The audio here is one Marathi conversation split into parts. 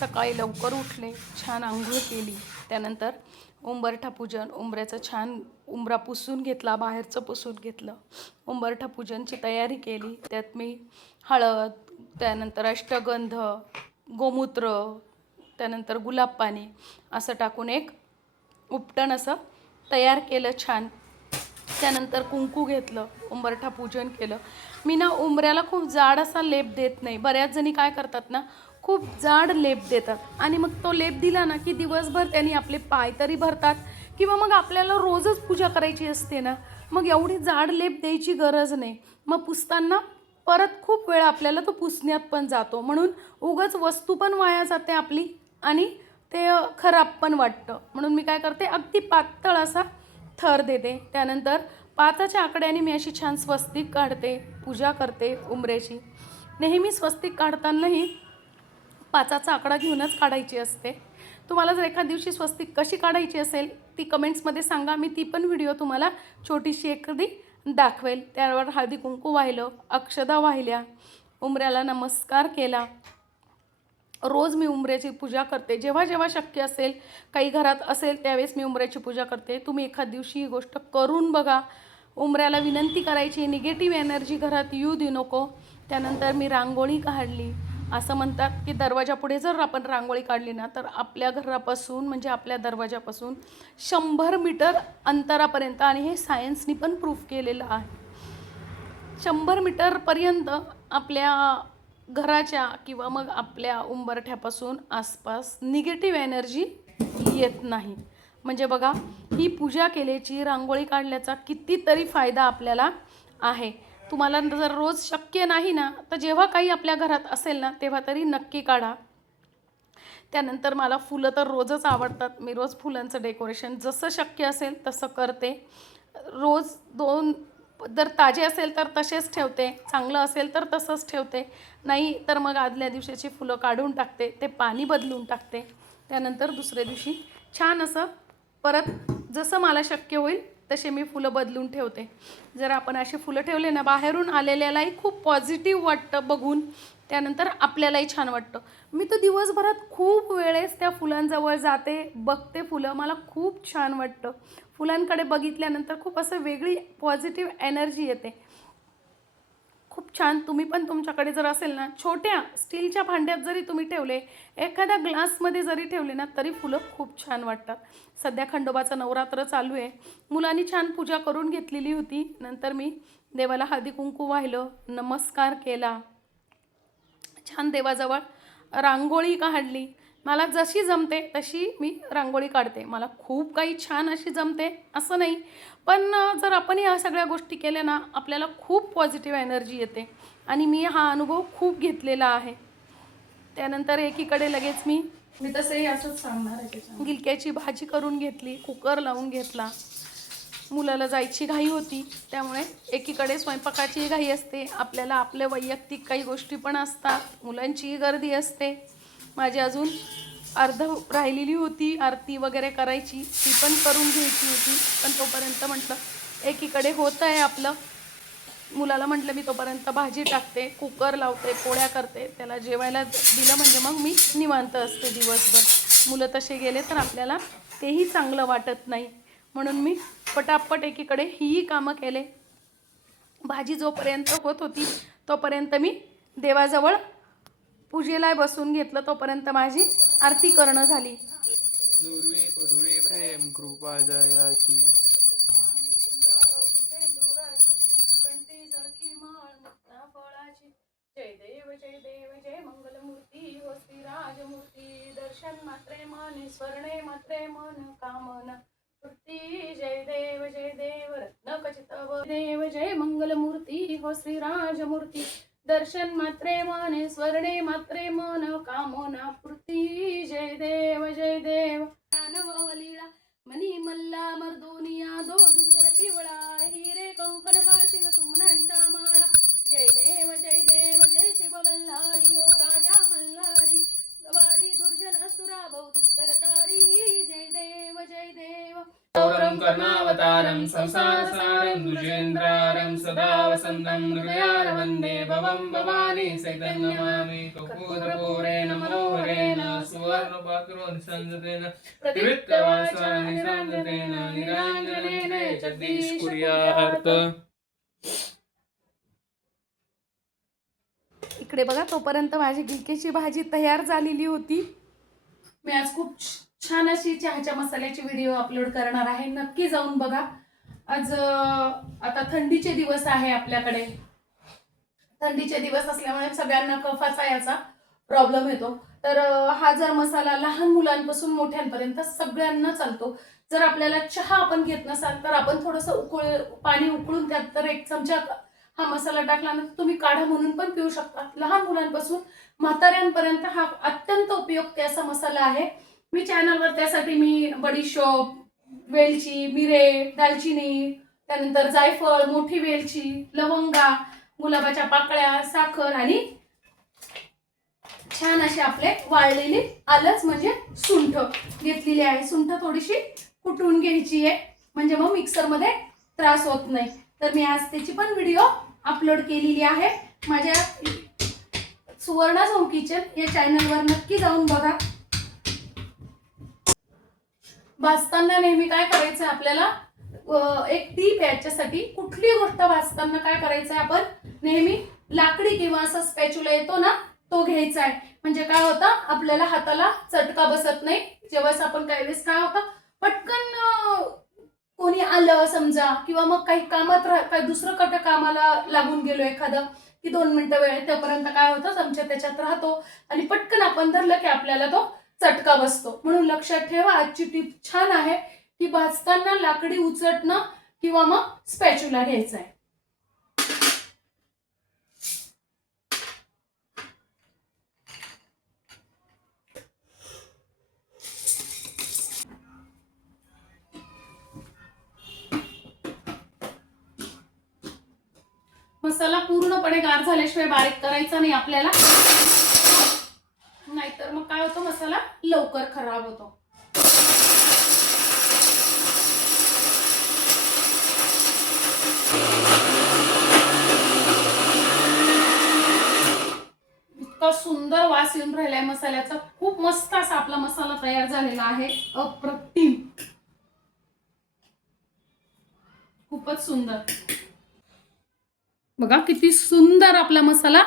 सकाळी लवकर उठले छान आंघोळ केली. त्यानंतर उंबरठा पूजन उंबऱ्याचं छान उंबरा पुसून घेतला बाहेरचं पुसून घेतलं. उंबरठा पूजनची तयारी केली. त्यात मी हळद त्यानंतर अष्टगंध गोमूत्र त्यानंतर गुलाब पाणी असं टाकून एक उपटण असं तयार केलं छान. त्यानंतर कुंकू घेतलं उंबरठा पूजन केलं. मी ना उंबऱ्याला खूप जाड असा लेप देत नाही. बऱ्याच जणी काय करतात ना खूप जाड लेप देतात. आणि मग तो लेप दिला ना की दिवसभर त्यांनी आपले पाय तरी भरतात. किंवा मग आपल्याला रोजच पूजा करायची असते ना मग एवढी जाड लेप द्यायची गरज नाही. मग पुसताना परत खूप वेळ आपल्याला तो पुसण्यात पण जातो. म्हणून उगाच वस्तू पण वाया जाते आपली आणि ते खराब पण वाटतं. म्हणून मी काय करते अगदी पातळ असा थर देते. त्यानंतर पाचाच्या आकड्याने मी अशी छान स्वस्तिक काढते पूजा करते उंबऱ्याची. नेहमी स्वस्तिक काढतानाही पाचाचा आकडा घेऊनच काढायची असते. तुम्हाला जर एखाद दिवशी स्वस्तिक कशी काढायची असेल ती कमेंट्समध्ये सांगा. मी ती पण व्हिडिओ तुम्हाला छोटीशी एखादी दाखवेल. त्यावर हळदी कुंकू वाहिलं अक्षदा वाहिल्या उमऱ्याला नमस्कार केला. रोज मी उंबऱ्याची पूजा करते. जेव्हा जेव्हा शक्य असेल काही घरात असेल त्यावेळेस मी उमऱ्याची पूजा करते. तुम्ही एखाद दिवशी ही गोष्ट करून बघा. उंबऱ्याला विनंती करायची निगेटिव्ह एनर्जी घरात येऊ देऊ नको. त्यानंतर मी रांगोळी काढली. असं म्हणतात की दरवाजापुढे जर आपण रांगोळी काढली ना तर आपल्या घरापासून म्हणजे आपल्या दरवाजापासून शंभर मीटर अंतरापर्यंत आणि हे सायन्सनी पण प्रूफ केलेलं आहे. शंभर मीटरपर्यंत आपल्या घराच्या किंवा मग आपल्या उंबरठ्यापासून आसपास निगेटिव्ह एनर्जी येत नाही. म्हणजे बघा ही पूजा केल्याची रांगोळी काढल्याचा कितीतरी फायदा आपल्याला आहे. तुम्हाला जर रोज शक्य नाही ना तर जेव्हा काही आपल्या घरात असेल ना तेव्हा तरी नक्की काढा. त्यानंतर मला फुलं तर रोजच आवडतात. मी रोज फुलांचं डेकोरेशन जसं शक्य असेल तसं करते. रोज दोन जर ताजे असेल तर तसेच ठेवते. चांगलं असेल तर तसंच ठेवते. नाही तर मग आदल्या दिवशीची फुलं काढून टाकते. ते पाणी बदलून टाकते. त्यानंतर दुसऱ्या दिवशी छान असं परत जसं मला शक्य होईल तसे मी फुलं बदलून ठेवते. जर आपण अशी फुलं ठेवले ना बाहेरून आलेल्यालाही खूप पॉझिटिव्ह वाटतं बघून. त्यानंतर आपल्यालाही छान वाटतं. मी तर दिवसभरात खूप वेळेस त्या फुलांजवळ जाते बघते फुलं. मला खूप छान वाटतं. फुलांकडे बघितल्यानंतर खूप असं वेगळी पॉझिटिव्ह एनर्जी येते. छान तुम्ही पण तुमच्याकडे जर असेल ना छोट्या स्टीलच्या भांड्यात जरी तुम्ही ठेवले एखाद्या ग्लासमध्ये जरी ठेवले ना तरी फुलं खूप छान वाटतात. सध्या खंडोबाचं नवरात्र चालू आहे. मुलांनी छान पूजा करून घेतलेली होती. नंतर मी देवाला हळदी कुंकू वाहिलं नमस्कार केला. छान देवाजवळ रांगोळी काढली. मला जशी जमते तशी मी रांगोळी काढते. मला खूप काही छान अशी जमते असं नाही. पण जर आपण या सगळ्या गोष्टी केल्या ना आपल्याला खूप पॉझिटिव्ह एनर्जी येते. आणि मी हा अनुभव खूप घेतलेला आहे. त्यानंतर एकीकडे लगेच मी मी तसंही असंच सांगणार आहे. गिलक्याची भाजी करून घेतली कुकर लावून घेतला. मुलाला जायची घाई होती त्यामुळे एकीकडे स्वयंपाकाची घाई असते. आपल्याला आपल्या वैयक्तिक काही गोष्टी पण असतात. मुलांचीही गर्दी असते. माझी अजून अर्ध राहिलेली होती आरती वगैरे करायची ती पण करून घ्यायची होती. पण तोपर्यंत म्हटलं एकीकडे होत आहे आपलं. मुलाला म्हटलं मी तोपर्यंत भाजी टाकते कुकर लावते पोळ्या करते. त्याला जेवायला दिलं म्हणजे मग मी निवांत असते दिवसभर. मुलं तसे गेले तर आपल्याला तेही चांगलं वाटत नाही. म्हणून मी पटापट एकीकडे हीही कामं केले. भाजी जोपर्यंत होत होती तोपर्यंत मी देवाजवळ पूजेला बसून घेतलं तोपर्यंत माझी आरती करणं झाली. प्रेम कृपा जयाची जय देव जय देव जय मंगलमूर्ती हो श्री राजमूर्ती दर्शन मात्रे मन स्वर्णे मात्रे मन कामना मूर्ती जय देव जय देव रत्न खचित देव जय मंगलमूर्ती हो श्री राजमूर्ती. दर्शन मात्रे मन स्वर्णे मात्रे मन कामोना पृथ्वी जय देव जय देव. लीळा मनी मल्ला मर्दोनिया दो दुसर पिवळा हिरे कंकण बाशिंग सुमनांच्या माळा. जय देव जय देव जय शिव मल्हारी हो राजा मल्हारी. वारी दुर्जन असुरा बहुदुस्तर तारी. जय देव जय देव. गौरं कर्णावतारं संसारसारं दुजेंद्रा. सदा वसन्तं हृदयार वन्दे भवं भवानी सैतं नमामि कपूरपूरेण मनोहरेण संजतेन प्रदीप्तवाचा निरञ्जनेन निरञ्जनेन जगदीश जगदीश कुर्यार्थ इकडे बघा तोपर्यंत माझी गिलक्याची भाजी तयार झालेली होती. मी आज खूप छान अशी चहाच्या मसाल्याची व्हिडिओ अपलोड करणार आहे. नक्की जाऊन बघा. आज आता थंडीचे दिवस आहे आपल्याकडे. थंडीचे दिवस असल्यामुळे सगळ्यांना कफाचा याचा प्रॉब्लेम येतो. तर हा जर मसाला लहान मुलांपासून मोठ्यांपर्यंत सगळ्यांना चालतो जर आपल्याला चहा आपण घेत नसाल तर आपण थोडंसं उकळ पाणी उकळून त्यात तर एक चमचा हा मसाला टाकल्यानंतर तुम्ही काढा म्हणून पण पिऊ शकता. लहान मुलांपासून म्हाताऱ्यांपर्यंत हा अत्यंत उपयुक्त असा मसाला आहे. मी चॅनलवर त्यासाठी मी बडीशोप वेलची मिरे दालचिनी त्यानंतर जायफळ मोठी वेलची लवंगा गुलाबाच्या पाकळ्या साखर आणि छान असे आपले वाळलेली आलंच म्हणजे सुंठ घेतलेली आहे. सुंठ थोडीशी कुटून घ्यायची आहे. म्हणजे मग मिक्सरमध्ये त्रास होत नाही. तर मी आज त्याची पण व्हिडिओ अपलोड केलेली आहे. माझ्या सुवर्णा झोम किचन या चॅनलवर नक्की जाऊन बघा. भाजताना नेहमी काय करायचं आपल्याला? एक टीप आहे याच्यासाठी कुठली गोष्ट भाजताना काय करायचं आहे आपण? नेहमी लाकडी किंवा असा स्पॅच्युला येतो ना तो घ्यायचा आहे म्हणजे काय होतं? आपल्याला हाताला चटका बसत नाही. जेव्हा आपण काही वेळेस काय होतं? पटकन कोणी आलं समजा किंवा मग काही कामात राह काही दुसरं कट कामाला लागून गेलो एखादं की दोन मिनटं वेळ आहे, तोपर्यंत काय होतं? चमचा त्याच्यात राहतो. आणि पटकन आपण धरलं की आपल्याला तो चटका बसतो. म्हणून लक्षात ठेवा आजची टीप छान आहे. की भाजताना लाकडी उचटणं किंवा मग स्पॅच्युला घ्यायचा आहे मसाला पूर्णपणे गार झाल्याशिवाय बारीक करायचा नाही आपल्याला. नाहीतर मग काय होतं मसाला लवकर खराब होतो. इतका सुंदर वास येऊन राहिलाय मसाल्याचा. खूप मस्त असा आपला मसाला तयार झालेला आहे. अप्रतिम. खूपच सुंदर. बघा किती सुंदर आपला मसाला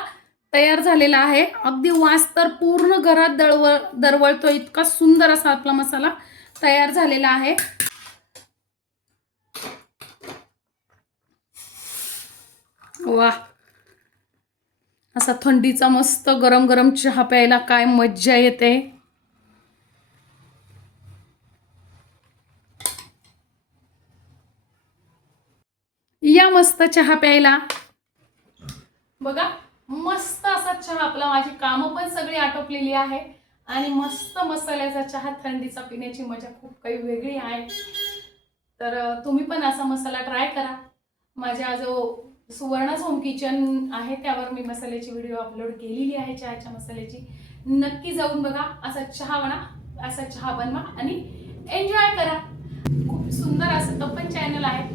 तयार झालेला आहे. अगदी वास तर पूर्ण घरात दळवळ दरवळतो इतका सुंदर असा आपला मसाला तयार झालेला आहे. वा असा थंडीचा मस्त गरम गरम चहा प्यायला काय मज्जा येते. या मस्त चहा प्यायला. बघा मस्त असा चहा आपला माझी कामं पण सगळी आटोपलेली आहे. आणि मस्त मसाल्याचा चहा थंडीचा पिण्याची मजा खूप काही वेगळी आहे. तर तुम्ही पण असा मसाला ट्राय करा. माझ्या जो सुवर्णाज होम किचन आहे त्यावर मी मसाल्याची व्हिडिओ अपलोड केलेली आहे चहाच्या मसाल्याची. नक्की जाऊन बघा असा चहा बना असा चहा बनवा आणि एन्जॉय करा. खूप सुंदर असं तो पण चॅनल आहे.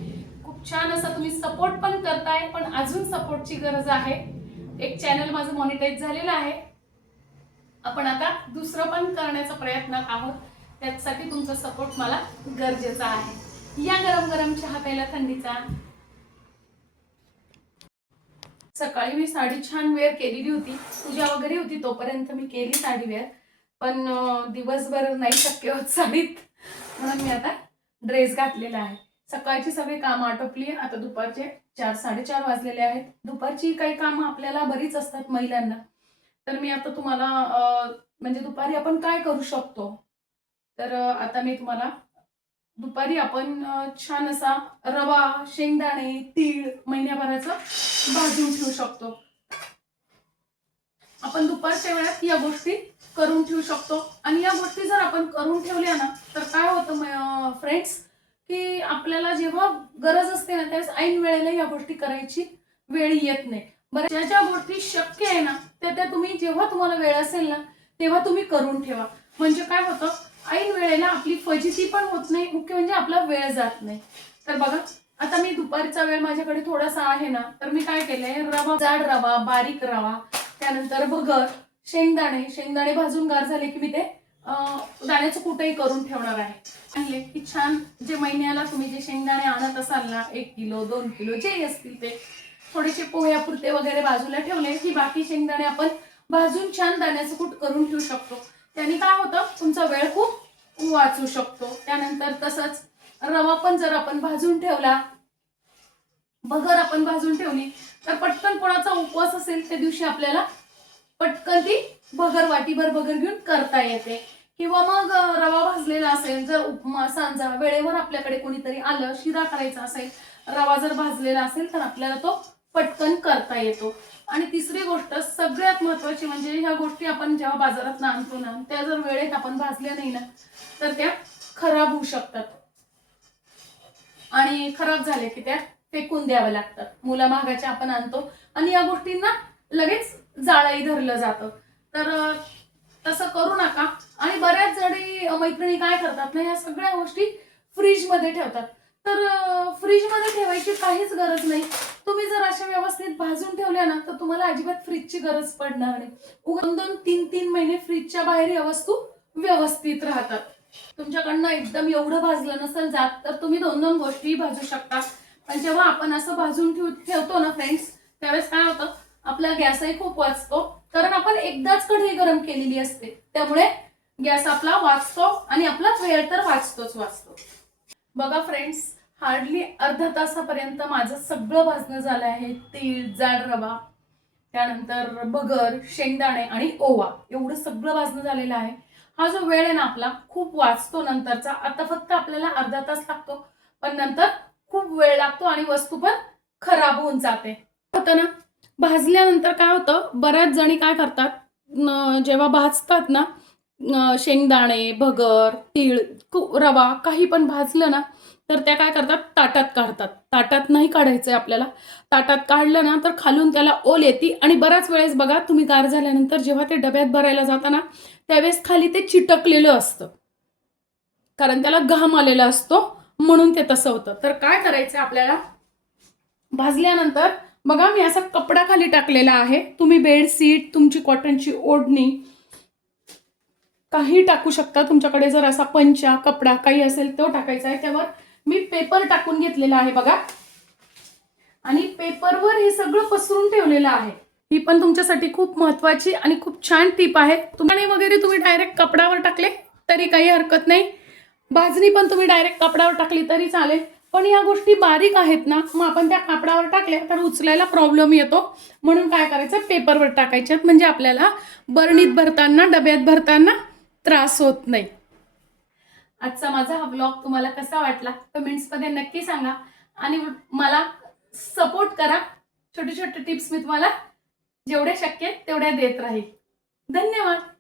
खूप छान असं तुम्ही सपोर्ट पण करताय पण अजून सपोर्टची गरज आहे. एक चॅनल माझं मॉनिटाईज झालेलं आहे. आपण आता दुसरं पण करण्याचा प्रयत्न आहोत. त्यासाठी तुमचा सपोर्ट मला गरजेचा आहे. या गरम गरम चहा प्यायला थंडीचा सकाळी मी साडी छान वेअर केलेली होती. पूजा वगैरे होती तोपर्यंत मी केली साडी वेअर पण दिवसभर नाही शक्य होत साडीत. म्हणून मी आता ड्रेस घातलेला आहे. सकाळची सगळी कामं आटोपली. आता दुपारचे चार साडेचार वाजलेले आहेत. दुपारची काही कामं आपल्याला बरीच असतात महिलांना. तर मी आता तुम्हाला म्हणजे दुपारी आपण काय करू शकतो? तर आता मी तुम्हाला दुपारी आपण छान असा रवा शेंगदाणे तीळ महिन्याभराचं भाजून ठेवू शकतो. आपण दुपारच्या वेळात या गोष्टी करून ठेवू शकतो. आणि या गोष्टी जर आपण करून ठेवल्या ना तर काय होतं फ्रेंड्स की आपल्याला जेव्हा गरज असते ना त्यावेळेस ऐन वेळेला या गोष्टी करायची वेळ येत नाही. बरं ज्या ज्या गोष्टी शक्य आहे ना त्या त्या तुम्ही जेव्हा तुम्हाला वेळ असेल ना तेव्हा तुम्ही करून ठेवा. म्हणजे काय होतं ऐन वेळेला आपली फजिती पण होत नाही. मुख्य म्हणजे आपला वेळ जात नाही. तर बघा आता मी दुपारचा वेळ माझ्याकडे थोडासा आहे ना तर मी काय केलंय? रवा जाड रवा बारीक रवा त्यानंतर भगर शेंगदाणे. शेंगदाणे भाजून गार झाले की मी ते दाण्याचं कुठेही करून ठेवणार आहे. आणले की छान जे महिन्याला तुम्ही जे शेंगदाणे आणत असाल ना एक किलो दोन किलो जे असतील ते. थोडेसे पोह्यापुरते वगैरे बाजूला ठेवले की बाकी शेंगदाणे आपण भाजून छान दाण्याचं कूट करून ठेवू शकतो. त्याने काय होतं तुमचा वेळ खूप वाचू शकतो. त्यानंतर तसंच रवा पण जर आपण भाजून ठेवला भगर आपण भाजून ठेवली तर पटकन कोणाचा उपवास असेल त्या दिवशी आपल्याला पटकन ती भगर वाटीभर भगर घेऊन करता येते. किंवा मग रवा भाजलेला असेल जर उपमा सांजा वेळेवर आपल्याकडे कोणीतरी आलं शिरा करायचा असेल रवा जर भाजलेला असेल तर आपल्याला तो पटकन करता येतो. आणि तिसरी गोष्ट सगळ्यात महत्वाची म्हणजे ह्या गोष्टी आपण जेव्हा बाजारात आणतो ना त्या जर वेळेत आपण भाजल्या नाही ना तर त्या खराब होऊ शकतात. आणि खराब झाले की त्या फेकून द्याव्या लागतात. मुला महागाच्या आपण आणतो आणि या गोष्टींना लगेच जाळाही धरलं जातं. तर तसं करू नका. आणि बऱ्याच जणी मैत्रिणी काय करतात ना या सगळ्या गोष्टी फ्रीजमध्ये ठेवतात. तर फ्रीजमध्ये ठेवायची काहीच गरज नाही. तुम्ही जर अशा व्यवस्थित भाजून ठेवल्या ना तर तुम्हाला अजिबात फ्रीजची गरज पडणार नाही. दोन दोन तीन तीन महिने फ्रीजच्या बाहेर या वस्तू व्यवस्थित राहतात. तुमच्याकडनं एकदम एवढं भाजलं नसेल जात तर तुम्ही दोन दोन गोष्टीही भाजू शकता. पण जेव्हा आपण असं भाजून ठेव ठेवतो ना फ्रेंड्स त्यावेळेस काय होतं? आपला गॅसही खूप वाचतो. कारण आपण एकदाच कढई गरम केलेली असते. त्यामुळे गॅस आपला वाचतो आणि आपला वेळ तर वाचतोच वाचतो. बघा फ्रेंड्स हार्डली अर्धा तासापर्यंत माझं सगळं भाजणं झालं आहे. तीळ जाड रवा त्यानंतर बगर शेंगदाणे आणि ओवा. एवढं सगळं भाजणं झालेलं आहे. हा जो वेळ आहे ना आपला खूप वाचतो नंतरचा. आता फक्त आपल्याला अर्धा तास लागतो. पण नंतर खूप वेळ लागतो आणि वस्तू पण खराब होऊन जाते. होतं ना? भाजल्यानंतर काय होतं बऱ्याच जणी काय करतात जेव्हा भाजतात ना शेंगदाणे भगर तीळ रवा काही पण भाजलं ना तर त्या काय करतात? ताटात काढतात. ताटात नाही काढायचं आहे आपल्याला. ताटात काढलं ना तर खालून त्याला ओल येते आणि बऱ्याच वेळेस बघा तुम्ही गार झाल्यानंतर जेव्हा ते डब्यात भरायला जाताना त्यावेळेस खाली ते चिटकलेलं असतं. कारण त्याला घाम आलेला असतो म्हणून ते तसं होतं. तर काय करायचं आपल्याला? भाजल्यानंतर बघा मी असा कपडा खाली टाकलेला आहे. तुम्ही बेडशीट तुमची कॉटनची ओढणी काही टाकू शकता. तुमच्याकडे जर असा पंचा कपडा काही असेल तो टाकायचा आहे. त्यावर मी पेपर टाकून घेतलेला आहे बघा. आणि पेपरवर हे सगळं पसरून ठेवलेलं आहे. ही पण तुमच्यासाठी खूप महत्वाची आणि खूप छान टीप आहे. तुम्हाला वगैरे तुम्ही डायरेक्ट कपडावर टाकले तरी काही हरकत नाही. भाजणी पण तुम्ही डायरेक्ट कपडावर टाकली तरी चालेल. पण या गोष्टी बारीक आहेत ना मग आपण त्या कापडावर टाकल्या तर उचलायला प्रॉब्लेम येतो. म्हणून काय करायचं? पेपरवर टाकायच्यात. म्हणजे आपल्याला बरणीत भरताना डब्यात भरताना त्रास होत नाही. आजचा माझा हा ब्लॉग तुम्हाला कसा वाटला? कमेंट्समध्ये नक्की सांगा. आणि मला सपोर्ट करा. छोटे छोटे टिप्स मी तुम्हाला जेवढे शक्य तेवढ्या देत राहील. धन्यवाद.